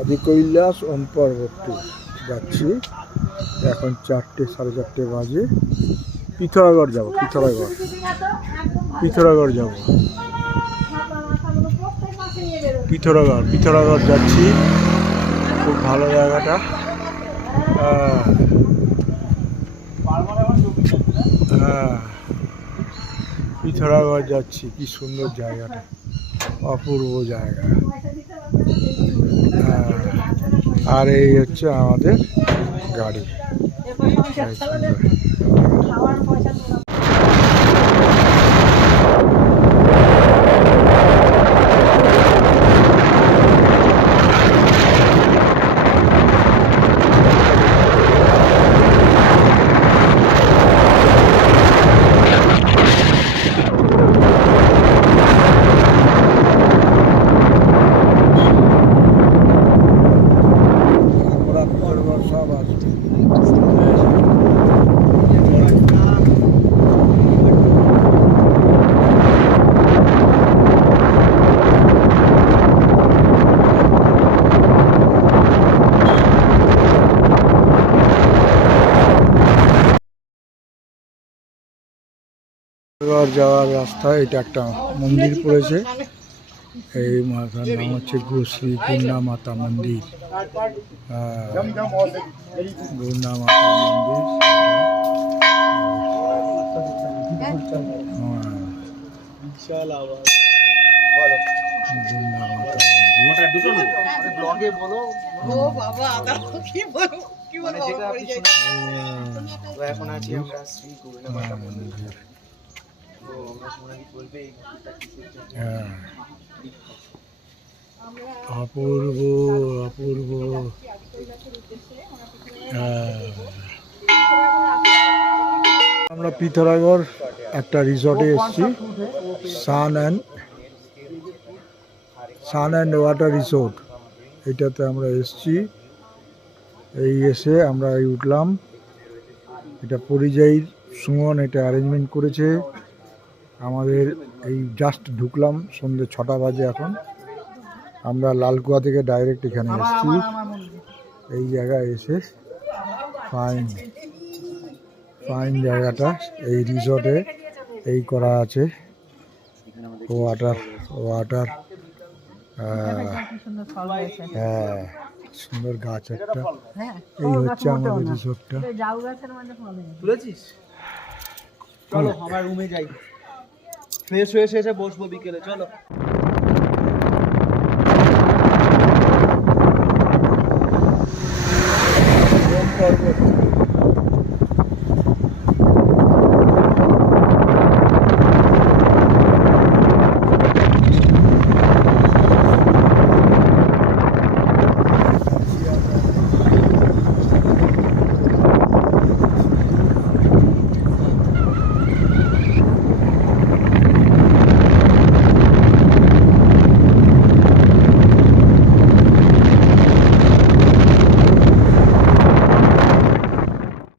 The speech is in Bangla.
আদি কৈলাস ওম পর্বতে যাচ্ছি। এখন 4টে 4:30 বাজে। পিথোরাগড় যাব, পিথোরাগড় যাব, পিথোরাগড় যাচ্ছি। খুব ভালো জায়গাটা। পিথোরাগড় যাচ্ছি। কি সুন্দর জায়গাটা, অপূর্ব জায়গা। আর এই হচ্ছে আমাদের গাড়ি। সব আসবে। যাওয়ার রাস্তা, এটা একটা মন্দির পড়েছে। এই মাতার নাম হচ্ছে শ্রী গূর্ণা মাতা মন্দির। গূর্ণা মাতা মন্দির, গূর্ণা মাতা মন্দির। অপূর্ব অপূর্ব। আমরা পিথোরাগড় একটা রিসর্টে এসেছি, সান অ্যান্ড ওয়াটার রিসোর্ট। এটাতে আমরা এসেছি। এই এসে আমরা এই উঠলাম। এটা পরিযায়ী সুমন এটা অ্যারেঞ্জমেন্ট করেছে। আমাদের এই জাস্ট ঢুকলাম, সন্ধ্যে 6টা বাজে এখন। আমরা লালকুয়া থেকে ডাইরেক্ট এখানে এসেছি। এই জায়গায় এসে ফাইন জায়গাটা। এই রিসর্টে এই করা আছে ওয়াটার। হ্যাঁ, সুন্দর গাছ একটা। এই হচ্ছে আমাদের রিসর্টটা। চলো আমার রুমে যাই, ফ্রেশ হয়ে এসে বসবো বিকেলে। চলো।